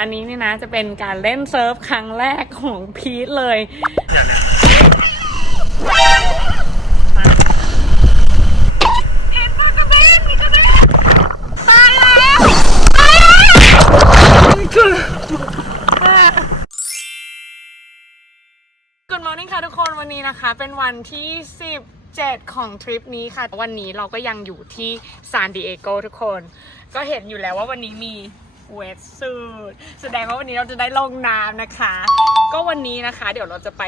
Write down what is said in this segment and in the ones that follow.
อันนี้นี่นะจะเป็นการเล่นเซิร์ฟครั้งแรกของพีทเลยเห็นปากกระเบนมีกระเบนตายแล้วตายแล้วกุดมอร์นิ่งค่ะทุกคนวันนี้นะคะ เป็นวันที่ 17 ของทริปนี้ค่ะ วันนี้เราก็ยังอยู่ที่ซานดิเอโกทุกคน ก็เห็นอยู่แล้วว่าวันนี้มี เวทสูทแสดงว่าวันนี้เราจะได้ลงน้ำนะคะ ก็วันนี้นะคะ เดี๋ยวเราจะไป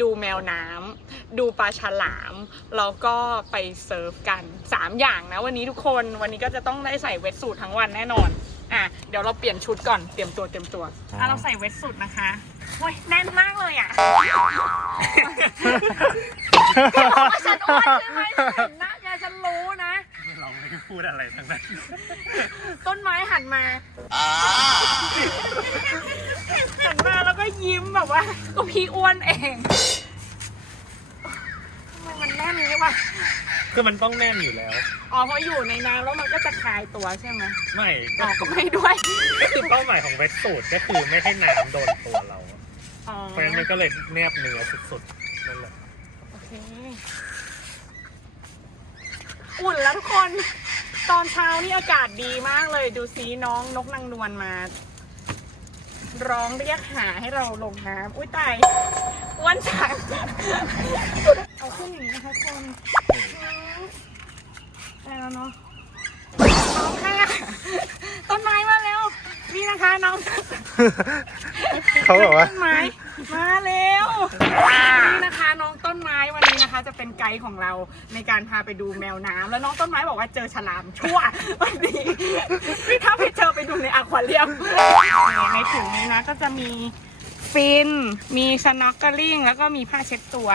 ดูแมวน้ำดูปลาฉลามแล้วก็ไปเซิร์ฟกัน 3 อย่างนะวันนี้ทุกคนวันนี้ก็จะต้องได้ใส่เวทสูททั้งวันแน่นอนอะเดี๋ยวเราเปลี่ยนชุดก่อนเตรียมตัวเตรียมตัวอะเราใส่เวทสูทนะคะโอ้ยแน่นมากเลยอะฉันอ้วนใช่ไหม พูดอะไรทั้งนั้น ต้นไม้หันมาหันมาแล้วก็ยิ้มแบบว่า ก็พี่อ้วนเองทำไมมันแน่นนี้วะคือมันต้องแน่นอยู่แล้ว อ๋อเพราะอยู่ในน้ำแล้วมันก็จะคลายตัวใช่ไหมไม่อ๋ก็อก็ไม่ด้วยก็คือเป้าหมายของเวทสูตรก็คือไม่ให้น้ำโดนตัวเรา อ๋อเพราะฉะนั้นมันก็เลยแนบเนื้อสุดๆนั่นแหละ โอเค อุ่นแล้วทุกคน ตอนเช้านี่อากาศดีมากเลย ดูซีน้องนกนางนวลมา ร้องเรียกหาให้เราลงน้ำอุ้ยตายอ้วนจังเอาขึ้นอย่างนี้นะคะคนได้แล้วเนาะน้องค่ะต้นไม้มาแล้ว นี่นะคะน้องเขาบอกว่า ต้นไม้ มาเร็วนี่นะคะน้องต้นไม้วันนี้นะคะ จะเป็นไกด์ของเราในการพาไปดูแมวน้ำแล้วน้องต้นไม้บอกว่าเจอฉลามชั่ววันนี้พี่ถ้าไปเจอไปดูในอควาเรียมนี่ในถุงนี้นะก็จะมีฟิน มีสน็อกเกอร์ลิงแล้วก็มีผ้าเช็ดตัว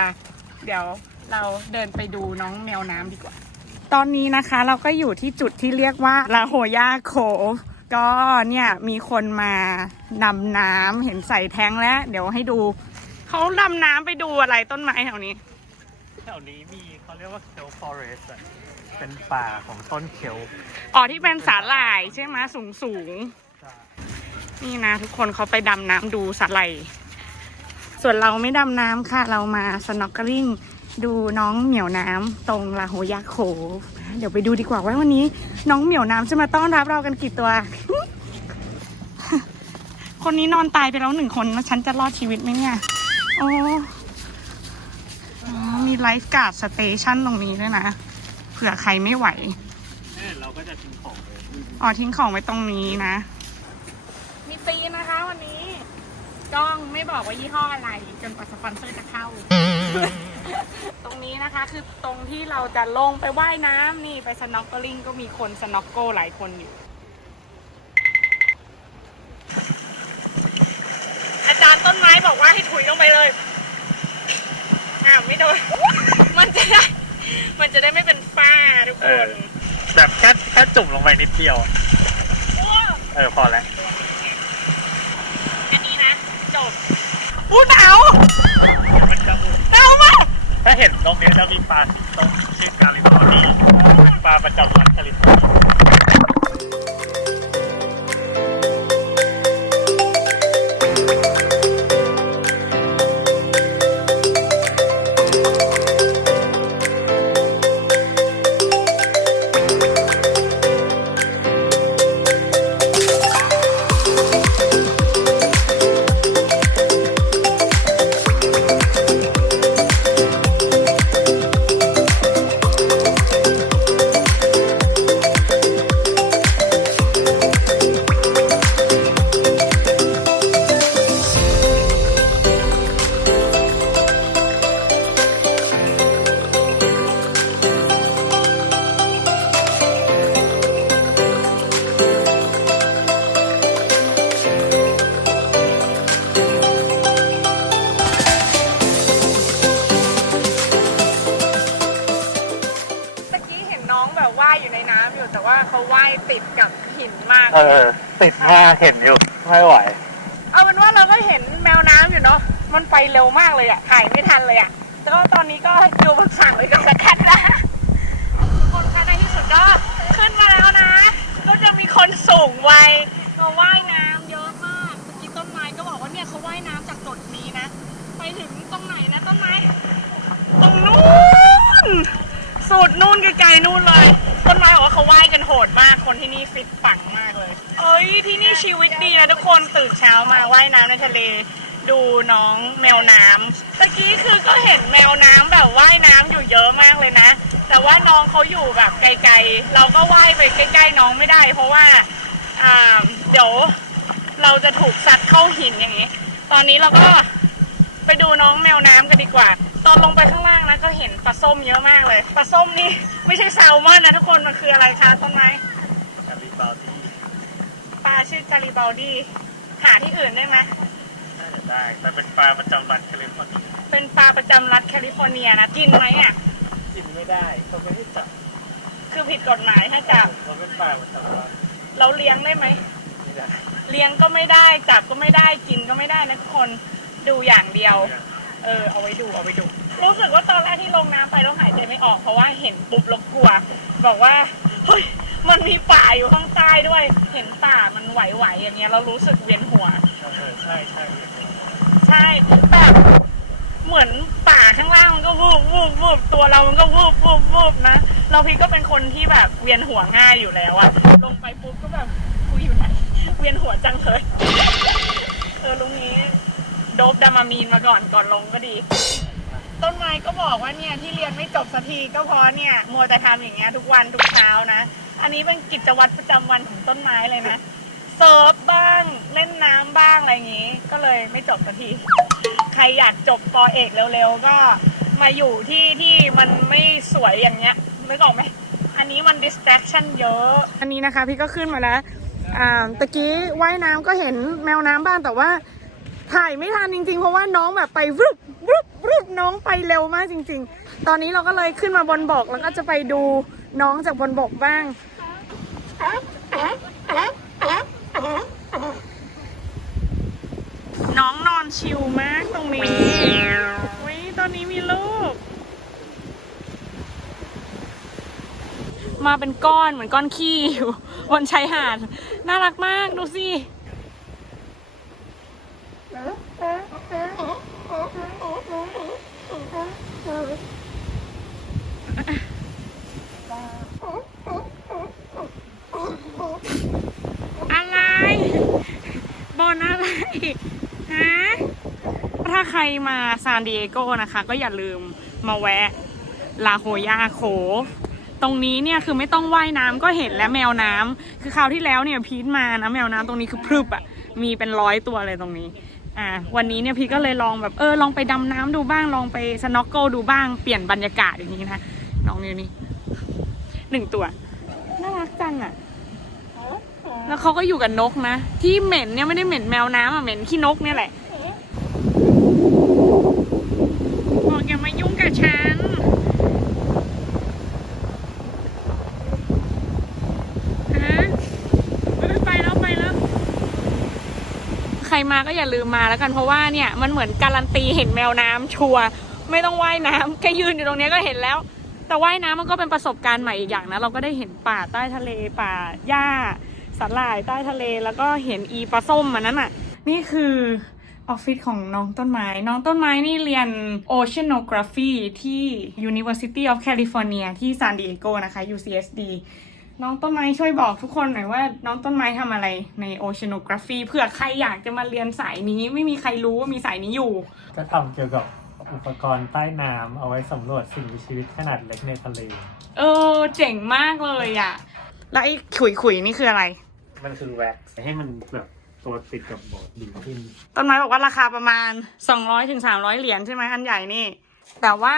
เดี๋ยวเราเดินไปดูน้องแมวน้ำดีกว่า ตอนนี้นะคะเราก็อยู่ที่จุดที่เรียกว่าลาโฮยาโคฟ ก็เนี่ยมีคนมานำน้ำเห็นใส่แท้งแล้ว เดี๋ยวให้ดู เขาดำน้ำไปดูอะไรต้นไม้แถวนี้ แถวนี้มีเขาเรียกว่าเคลฟอเรสต์เป็นป่าของต้นเขียวอ๋อที่เป็นสาหร่ายใช่ไหมสูงสูงๆนี่นะทุกคนเขาไปดำน้ำดูสาหร่ายส่วนเราไม่ดำน้ำค่ะเรามาสน็อกเกอริ่ง ดูน้องเหมียวน้ำตรงลาโฮยาโคฟเดี๋ยวไปดูดีกว่าว่าวันนี้ น้องเหมียวน้ำจะมาต้อนรับเรากันกี่ตัว คนนี้นอนตายไปแล้วหนึ่งคนแล้วฉันจะรอดชีวิตไหมเนี่ย โอ้อ๋อมีไลฟ์การ์ดสเตชันตรงนี้ด้วยนะเผื่อใครไม่ไหวเราก็จะทิ้งของไว้อ๋อทิ้งของไว้ตรงนี้นะ มีตีนนะคะวันนี้ กล้องไม่บอกว่ายี่ห้ออะไร จนกว่าสปอนเซอร์จะเข้า ตรงนี้นะคะคือตรงที่เราจะลงไปว่ายน้ำนี่ไปสน็อกเกอร์ลิงก็มีคนสน็อกโกหลายคนอยู่ อาจารย์ต้นไม้บอกว่าให้ถุยลงไปเลยอ้าวไม่โดนมันจะได้มันจะได้ไม่เป็นฝ้าทุกคนแบบแค่แค่จุ่มลงไปนิดเดียว เออพอแล้ว อันนี้นะ จบ อู้หนาวมันจะอุ่นหนาวมากถ้าเห็นตรงนี้จะมีปลาสีส้มชื่อกาลิฟอร์นีเป็นปลาประจำรัฐแคลิฟอร์เนีย คนสั่งไว้กับนละกันนะคนคะในที่สุดก็ขึ้นมาแล้วนะ ก็จะมีคนสูงวัยมาว่ายน้ำเยอะมากเมื่อกี้ต้นไม้ก็บอกว่าเนี่ยเขาว่ายน้ำจากจุดนี้นะ ไปถึงตรงไหนนะต้นไม้ ตรงนู้นสุดนู่นไกลๆนู่นเลย ต้นไม้บอกว่าเขาว่ายกันโหดมาก คนที่นี่ฟิตปังมากเลย เอ้ยที่นี่ชีวิตดีนะทุกคนตื่นเช้ามาว่ายน้ำในทะเล ดูน้องแมวน้ำตะกี้คือก็เห็นแมวน้ำแบบว่ายน้ำอยู่เยอะมากเลยนะ แต่ว่าน้องเขาอยู่แบบไกลๆ เราก็ว่ายไปใกล้ๆน้องไม่ได้ เพราะว่าอ่าเดี๋ยวเราจะถูกซัดเข้าหินอย่างนี้ ตอนนี้เราก็ไปดูน้องแมวน้ำกันดีกว่า ตอนลงไปข้างล่างนะก็เห็นปลาส้มเยอะมากเลย ปลาส้มนี่ไม่ใช่แซลมอนนะทุกคน มันคืออะไรคะต้นไม้กาลิบาที่ปลาชื่อการิบาลดีหาที่อื่นได้ไหมน่า จะได้ แต่เป็นปลาประจำรัฐแคลิฟอร์เนียเป็นปลาประจำรัฐแคลิฟอร์เนียนะกินไหมอะ กินไม่ได้เขาไม่ให้จับคือผิดกฎหมายถ้าจับเขาเป็นปลาประจำรัฐเราเลี้ยงได้ไหมไม่ได้เลี้ยงก็ไม่ได้จับก็ไม่ได้กินก็ไม่ได้นะทุกคนดูอย่างเดียว เออเอาไว้ดูเอาไว้ดู รู้สึกว่าตอนแรกที่ลงน้ำไปแล้วหายใจไม่ออกเพราะว่าเห็นปุ๊บแล้วกลัว บอกว่าเฮ้ย มันมีป่าอยู่ข้างใต้ด้วย เห็นป่ามันไหวๆอย่างเงี้ยเรารู้สึกเวียนหัวเออใช่ใช่ใช่แบบเหมือนป่าข้างล่างมันก็วูบวูบวูบตัวเรามันก็วูบวูบวูบนะ เราพี่ก็เป็นคนที่แบบเวียนหัวง่ายอยู่แล้วอะลงไปปุ๊บก็แบบกูอยู่ไหนเวียนหัวจังเลยเออลุงนี้โดบดามามีนมาก่อนก่อนลงก็ดี ต้นไม้ก็บอกว่าเนี่ยที่เรียนไม่จบสักทีก็เพราะเนี่ยมัวแต่ทำอย่างเงี้ยทุกวันทุกเช้านะ อันนี้เป็นกิจวัตรประจำวันของต้นไม้เลยนะ เซิร์ฟบ้างเล่นน้ำบ้างอะไรอย่างงี้ ก็เลยไม่จบสักที ใครอยากจบปอเอกเร็วๆ ก็มาอยู่ที่ที่มันไม่สวยอย่างเงี้ยนึกออกไหม อันนี้มัน distraction เยอะ อันนี้นะคะพี่ก็ขึ้นมาแล้ว อ่าตะกี้ว่ายน้ำก็เห็นแมวน้ำบ้างแต่ว่า ถ่ายไม่ทันจริงๆ เพราะว่าน้องแบบไปวึบวึบวึบน้องไปเร็วมากจริง ๆ ตอนนี้เราก็เลยขึ้นมาบนบกแล้วก็จะไปดูน้องจากบนบกบ้าง น้องนอนชิลมากตรงนี้วิตอนนี้มีลูก มาเป็นก้อนเหมือนก้อนขี้อยู่บนชายหาด น่ารักมากดูสิอะไร บนอะไร ฮะ ถ้า ใครมาซานดิเอโกนะคะ ก็อย่าลืมมาแวะลาโฮยาโคตรงนี้เนี่ยคือไม่ต้องว่ายน้ำก็เห็นแล้วแมวน้ำคือคราวที่แล้วเนี่ยพีทมานะแมวน้ำตรงนี้คือพรึบอะมีเป็นร้อยตัวเลยตรงนี้อ่าวันนี้เนี่ยพีทก็เลยลองแบบเออลองไปดำน้ำดูบ้างลองไปสน็อกเกิลดูบ้างเปลี่ยนบรรยากาศอย่างนี้นะน้องอยู่นี่หนึ่งตัวน่ารักจังอะแล้วเขาก็อยู่กับนกนะ ที่เหม็นเนี่ยไม่ได้เหม็นแมวน้ำอะเหม็นขี้นกเนี่ยแหละบอกอย่ามายุ่งกับฉันฮะเอ้ยไปแล้วไปแล้ว ใคร มาก็อย่าลืมมาแล้วกันเพราะว่าเนี่ยมันเหมือนการันตีเห็นแมวน้ำชัวร์ไม่ต้องว่ายน้ำแค่ยืนอยู่ตรงนี้ก็เห็นแล้ว แต่ว่ายน้ำมันก็เป็นประสบการณ์ใหม่อีกอย่างนะเราก็ได้เห็นป่าใต้ทะเลป่าหญ้าสาหร่ายใต้ทะเลแล้วก็เห็นอีปลาส้มมันนั้นอะ นี่คือออฟฟิศของน้องต้นไม้ น้องต้นไม้นี่เรียน Oceanography ที่ University of California ที่ซานดิเอโกนะคะ UCSD น้องต้นไม้ช่วยบอกทุกคนหน่อยว่า น้องต้นไม้ทำอะไรใน Oceanography เผื่อใครอยากจะมาเรียนสายนี้ไม่มีใครรู้ว่ามีสายนี้อยู่ก็ทำเกี่ยวกับอุปกรณ์ใต้น้ำเอาไว้สำรวจสิ่งมีชีวิตขนาดเล็กในทะเล เออ เจ๋งมากเลยอะ แล้วไอ้ขุยๆนี่คืออะไร มันคือแว็กซ์ให้มันแบบตัวติดกับบอร์ดดีขึ้น ต้นไม้บอกว่าราคาประมาณ 200ถึง300 เหรียญใช่ไหมอันใหญ่นี่ แต่ว่า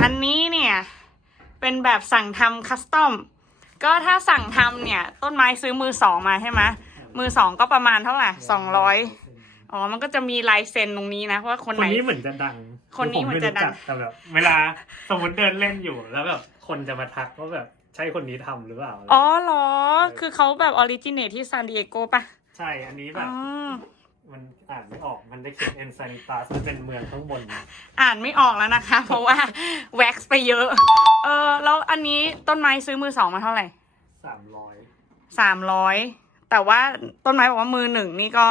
อันนี้เนี่ย เป็นแบบสั่งทำคัสตอม ก็ถ้าสั่งทำเนี่ย ต้นไม้ซื้อมือสองมาใช่ไหมมือสองก็ประมาณเท่าไหร่200อ๋อ มันก็จะมีลายเซ็นตรงนี้นะว่าคนคไหนนนี้เหมือนจะดัง คนนี้เหมือนจะดังผไรู้กแต่แบบเวลาสมมติเดินเล่นอยู่แล้วแบบคนจะมาทักว่าแบบใช่คนนี้ทำหรือเปล่า อ๋อเหรอ คือเขาแบบออริจินเนตที่ซานดิเอโกปะใช่ อันนี้แบอ๋บอ มันอ่านไม่ออก มันได้เขียนเอนซานิตัสมันเป็นเมืองข้างบน อ่านไม่ออกแล้วนะคะ เพราะว่าแว็กซ์ไปเยอะ เออแล้วอันนี้ต้นไม้ซื้อมือสองมาเท่าไหร่สามร้อยสามร้อยแต่ว่าต้นไม้บอกว่ามือหนึ่งนี่ก็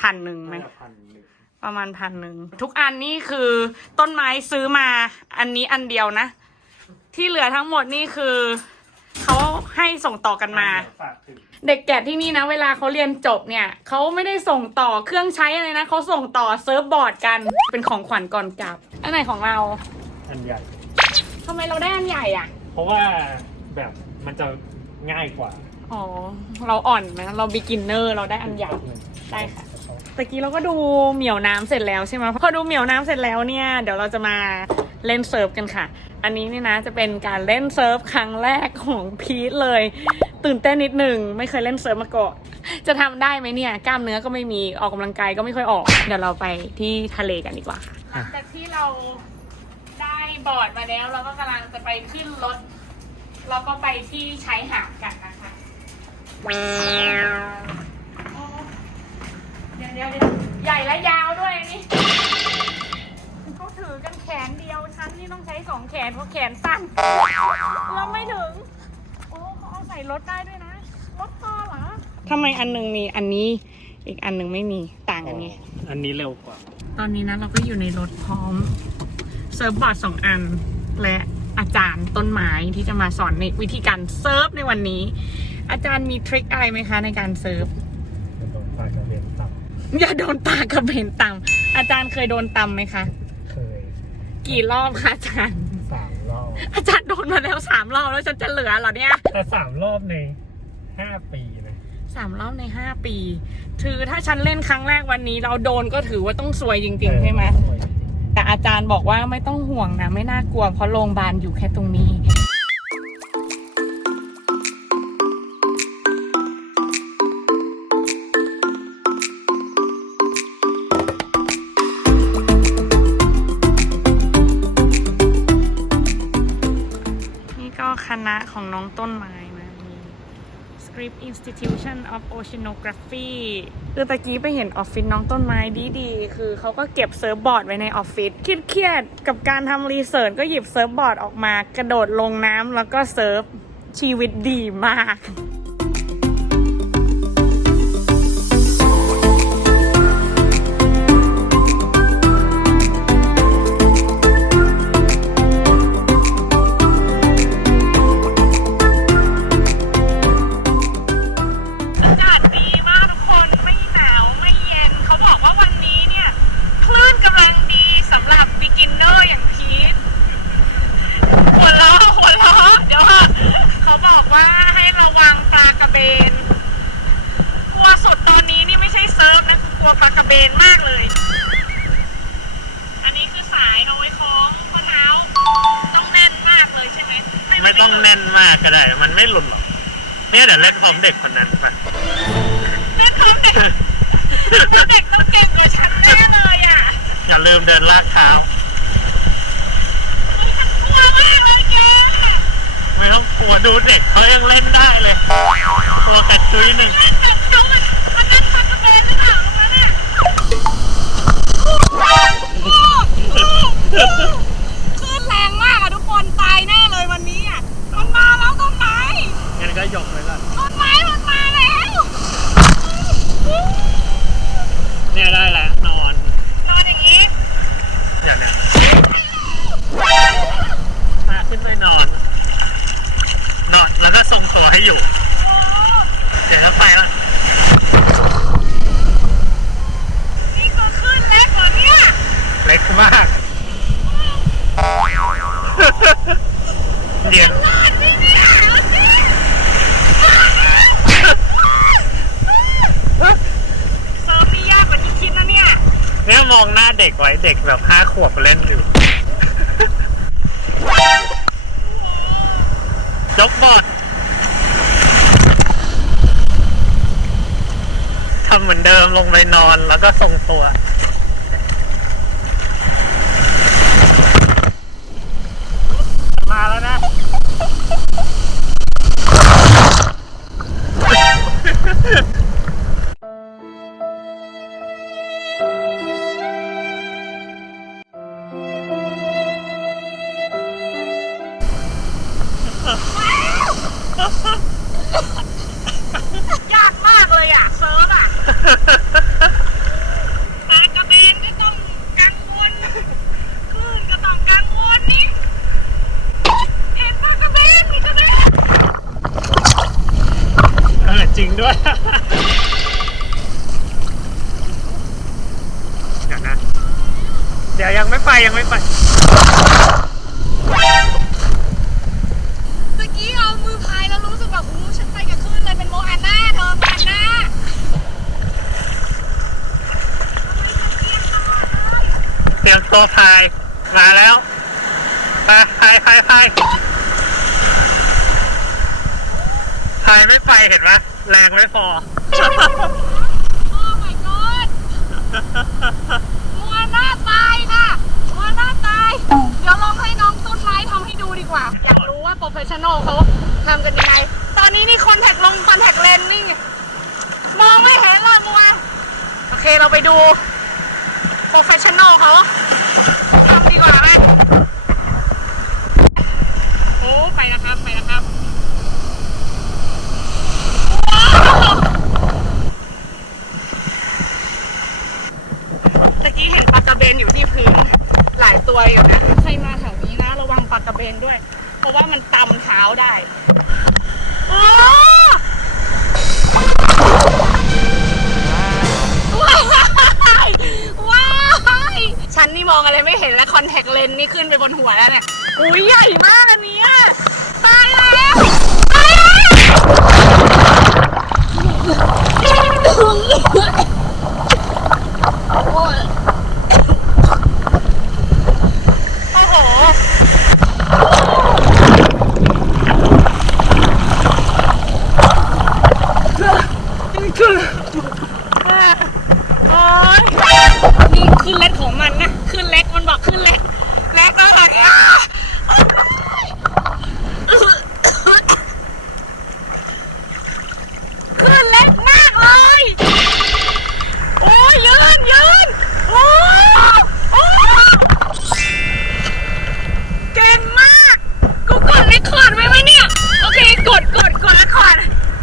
พันหนึ่งไหมน่าจะพันหนึ่งประมาณพันหนึ่งทุกอันนี่คือต้นไม้ซื้อมา อันนี้อันเดียวนะ ที่เหลือทั้งหมดนี่คือ เขาให้ส่งต่อกันมา ฝากถึงเด็กแกะที่นี่นะ เวลาเขาเรียนจบเนี่ยเขาไม่ได้ส่งต่อเครื่องใช้อะไรนะเขาส่งต่อเซิร์ฟบอร์ดกันเป็นของขวัญก่อนกลับ อันไหนของเราอันใหญ่ ทำไมเราได้อันใหญ่อะ เพราะว่าแบบมันจะง่ายกว่าอ๋อ เราอ่อนนะเราบิกินเนอร์เราได้อันใหญ่ ได้ค่ะ ตะกี้เราก็ดูเหมี่ยวน้ำเสร็จแล้วใช่ไหมพอดูเหมี่ยวน้ำเสร็จแล้วเนี่ย เดี๋ยวเราจะมา เล่นเซิร์ฟกันค่ะ อันนี้เนี่ยนะจะเป็นการเล่นเซิร์ฟครั้งแรกของพีทเลย ตื่นเต้นนิดหนึ่งไม่เคยเล่นเซิร์ฟมาก่อนจะทำได้ไหมเนี่ย กล้ามเนื้อก็ไม่มีออกกำลังกายก็ไม่ค่อยออก เดี๋ยวเราไปที่ทะเลกันดีกว่าค่ะหลังจากที่เราได้บอร์ดมาแล้ว เราก็กำลังจะไปขึ้นรถเราก็ไปที่ชายหาดกันนะคะเดี๋ยวเดี๋ยวเดี๋ยวใหญ่และยาวด้วยนี่เขาถือกันแขนเดียว ฉันนี่ต้องใช้สองแขนเพราะแขนสั้นเราไม่ถึง โอ้เขาเอาใส่รถได้ด้วยนะ รถพอเหรอทำไมอันหนึ่งมีอันนี้ อีกอันหนึ่งไม่มีต่างกันไง อันนี้เร็วกว่า ตอนนี้นะเราก็อยู่ในรถพร้อมเซิร์ฟบอร์ดสองอัน และอาจารย์ต้นไม้ที่จะมาสอนในวิธีการเซิร์ฟในวันนี้ อาจารย์มีทริคอะไรไหมคะในการเซิร์ฟโดนปลากระเบนต่อย่าโดนปลากระเบนตำอาจารย์เคยโดนตำไหมคะำเคย กี่รอบคะอาจารย์ สามรอบ อาจารย์โดนมาแล้วสามรอบแล้วฉันจะเหลือเหรอเนี่ยแต่สามรอบในห้าปีนะสามรอบในห้าปี ถือถ้าฉันเล่นครั้งแรกวันนี้ เราโดนก็ถือว่าต้องซวยจริงๆใช่ไหมเออแต่อาจารย์บอกว่าไม่ต้องห่วงนะไม่น่ากลัวเพราะโรงพยาบาลอยู่แค่ตรงนี้นี่ Institution of Oceanography คือตะกี้ไปเห็นออฟฟิศน้องต้นไม้ดีๆ คือเขาก็เก็บเซิร์ฟบอร์ดไว้ในออฟฟิศเครียดๆกับการทำรีเสิร์ชก็หยิบเซิร์ฟบอร์ดออกมากระโดดลงน้ำแล้วก็เซิร์ฟชีวิตดีมาก มันไม่หลุดหรอกเนี่ยเดี๋ยวเล่นพร้อมเด็กคนนั้นไปเล่นพร้อมเด็กเด็กต้องเก่งกว่าฉันแน่เลยอะอย่าลืมเดินลากเท้ากลัวมากเลยแกไม่ต้องกลัวดูเด็กเขายังเล่นได้เลยตัวกระจุยหนึ่งเล่นกับเขามันมันเล่นพันกระเบนหรือเปล่ามันอะคลื่นแรงมากอะทุกคนตายแน่เลยวันนี้อะมันมาแล้วต้นไม้ งั้นก็ยกไว้ก่อนต้นไม้มันมาแล้ว เนี่ยได้แล้วนอน ยังไม่ไป เมื่อกี้เอามือพายแล้วรู้สึกแบบอู้ฉันไปกับคลื่นเลยเป็นโมอาน่าเธอโมอาน่าเตรียมตัวพาย มาแล้วมาพายพายพายพายไม่ไปเห็นไหมแรงไม่พอ โอ้ my god มัวหน้าตายค่ะมัวหน้าตาย เดี๋ยวลองให้น้องต้นไม้ทำให้ดูดีกว่า อยากรู้ว่าโปรเฟชชั่นอลเขาทำกันยังไง ตอนนี้นี่คอนแทคลงคอนแทคเลนนี่ มองไม่เห็นเลยมัว โอเคเราไปดูโปรเฟชชั่นอลเขาทำดีกว่าไหมโอ้ไปนะครับ ไปนะครับตะกี้เห็นปลากระเบนอยู่ที่พื้นหลายตัวอยู่ากระเบนด้วย เพราะว่ามันตำเท้าได้โอ้ว้ายว้ายฉันนี่มองอะไรไม่เห็นแล้วคอนแทคเลนส์นี่ขึ้นไปบนหัวแล้วเนี่ยอุ้ยใหญ่มากอันเนี้ยตายแล้วตายแล้วโอ้ย โอ้โห คือโอ้ยนี่ขึ้นเล็กของมันนะ ขึ้นเล็ก มันบอกขึ้นเล็ก เล็กแล้วค่ะอะขึ้นเล็กมากเลย โอ้ยยืนยืนโอ้โอ้ เก่งมาก กูกดเรคคอร์ดไว้ไหมเนี่ย โอเค กด กด กดเรคคอร์ด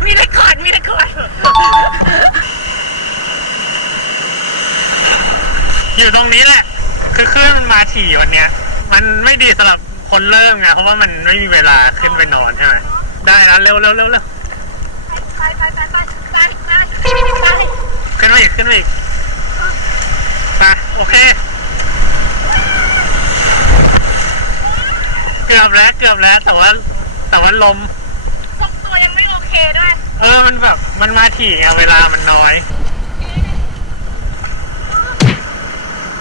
มีเรคคอร์ด มีเรคคอร์ด อยู่ ตรงนี้แหละ คือคลื่นมันมาถี่วันเนี้ย มันไม่ดีสำหรับคนเริ่มไงเพราะว่ามันไม่มีเวลาขึ้นไปนอนใช่ไหมได้แล้วเร็วเร็วเร็วเร็วไปไปไปไปไปไปไปขึ้นมาอีกขึ้นมาอีกไปโอเค เกือบแล้วเกือบแล้วแต่ว่าแต่ว่าลมทรงตัวยังไม่โอเคด้วย เออมันแบบมันมาถี่ไงเวลามันน้อย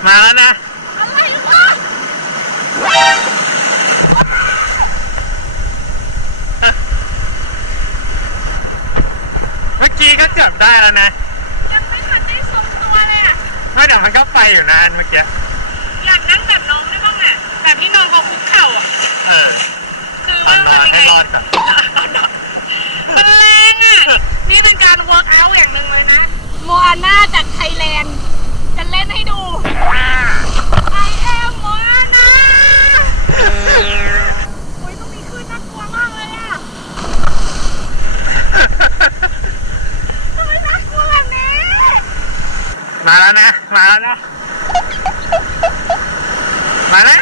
มาแล้วนะ อะไรวะ เมื่อกี้ก็เกือบได้แล้วนะ ยังไม่ทันได้ทรงตัวเลยอะ ไม่แต่มันก็ไปอยู่นะอันเมื่อกี้ อยากนั่งแบบน้องได้บ้างอะแบบที่น้องเขาคุกเข่าอะ อ่า คือ ตอ ว่าน นอน ทำยัง ให้ ไง รอดก่อน มันแรงอะ นี่เป็นการเวิร์กอัลอย่างหนึ่งเลยนะ โมอาน่าจากไทยแลนด์ จะเล่นให้ดู I am โมอาน่าโอ้ยตรงนี้ขึ้นน่ากลัวมากเลยอะทำไมน่ากลัวแบบนี้ มาแล้วนะ มาแล้วนะ มาแล้ว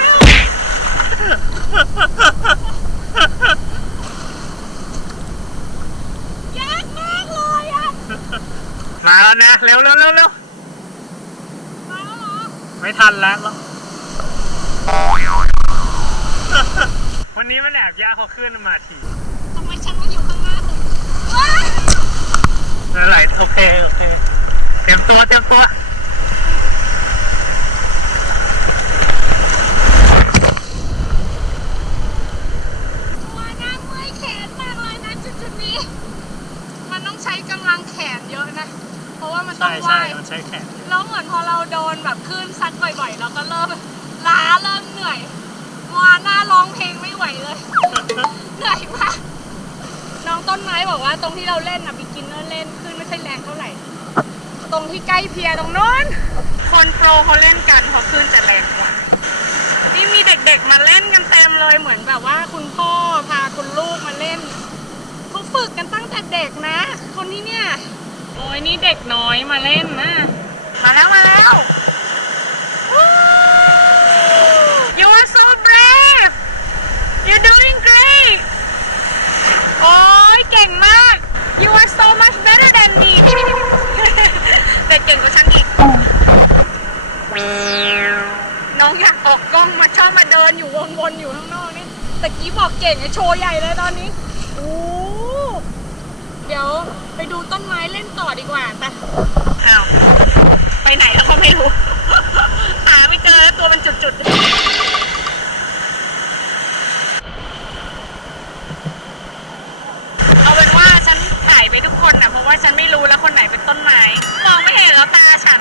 ยากมากเลยอะ มาแล้วนะ เร็วเร็วเร็วเร็วมาแล้วเหรอ ไม่ทันแล้วหรอกวันนี้มันแอบยากเขาขึ้นมาทีทำไมฉันมาอยู่ข้างหน้าสุดว้ายอะไรโอเคโอเค เตรียมตัวเตรียมตัวตัวน่าเมื่อยแขนมากเลยนะจุดๆนี้ มันต้องใช้กำลังแขนเยอะนะ เพราะว่ามันต้อใช่งใช่ว่ายมันใช้แขนแล้วเหมือนพอเราโดนแบบคลื่นซัดบ่อยๆ เราก็เริ่มล้าเริ่มเหนื่อยมวาหน้าร้องเพลงไม่ไหวเลย เหนื่อยมากน้องต้นไม้บอกว่าตรงที่เราเล่นนะบิกินเนอร์เล่นขึ้นไม่ใช่แรงเท่าไหร่ ตรงที่ใกล้เพียตรงโน้น คนโปรเขาเล่นกันเพราะขึ้นจะแรงกว่า นี่มีเด็กๆมาเล่นกันเต็มเลยเหมือนแบบว่า คุณพ่อพาคุณลูกมาเล่นเขาฝึกกันตั้งแต่เด็กนะ คนที่เนี่ย โอ้ยนี่เด็กน้อยมาเล่นนะ มาแล้วมาแล้ว ออกกล้องมาชอบมาเดินอยู่วนๆอยู่ข้างนอกนี่ตะกี้บอกเก่งไโชว์ใหญ่เลยตอนนี้โอ้เดี๋ยวไปดูต้นไม้เล่นต่อดีกว่าไปอ้าวไปไหนแล้วเขาไม่รู้ หาไม่เจอแล้วตัวเป็นจุดๆไปทุกคนนะเพราะว่าฉันไม่รู้แล้วคนไหนเป็นต้นไม้ มองไม่เห็นแล้วตาฉัน